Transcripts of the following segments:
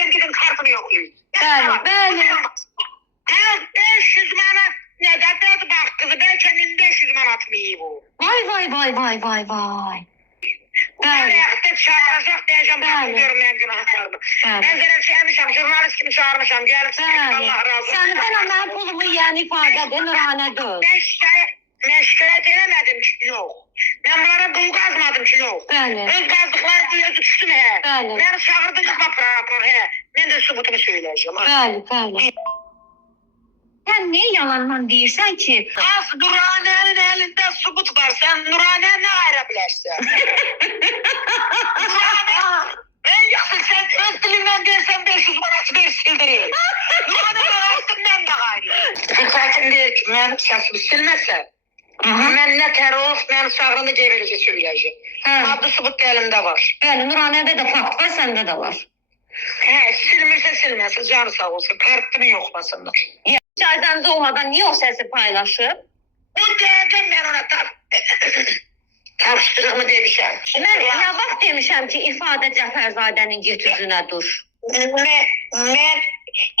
sen gidin kartını yoklayın. Bəli. 500 manat ne de bak kızı belki 1500 manat mı iyi bu? Vay. Bəli. Ayakta çağıracak diyeceğim bakın görmeyen günahlarımı. Ben sana çağırmışam, jurnalist kimi çağırmışam. Gelip Allah razı olsun. Sən bana mən pulumu yəni ifadədir Nuranə döz. Məşkilət eləmədim ki, yox. Mən bunlara qul qazmadım ki, yox. Bəli. Öz qazdıqları özü düşdüm, hə. Bəli. Mən çağırdığımda prokuror, hə. Mən də sübutumu söyləyəcəm. Bəli. Sən niyə yalandan deyirsən ki? Az Nuranənin əlində sübut var. Sən Nuranə nə ayıra bilərsən? En yaxşı sən öz dilindən deyirsən 500 manat ver sildirir. Nuranə qalırsın, mən də ayırayım. Hükatim deyir ki, mən səsimi silməsə, mən nə terörist, mən çağrını geberəcə söyləyəcəm. Adlı sübut da əlimdə var. Bəli, Nuranədə də fakt var, səndə də var. Hə, silməsə canı sağ olsun, kartını yoxlasınlar. İcazəniz olmadan niyə o səsi paylaşıb? Bu dəqiqə mən ona tapşırığımı demişəm. Mən nə vaxt demişəm ki, ifadə Cəfərzadənin getüzünə dur. Mən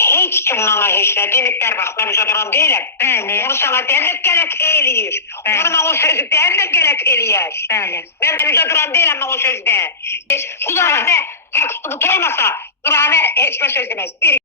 heç kim bana heç nə deməklər, bax, mən üzə duran deyiləm. Bəli. Onu sana demək qələt eləyir. Onu o sözü demək qələt eləyər. Bəli. Mən üzə duran deyiləm o sözdə. Nuranə tapşırığı olmasa, Nuranə heç bir söz deməz.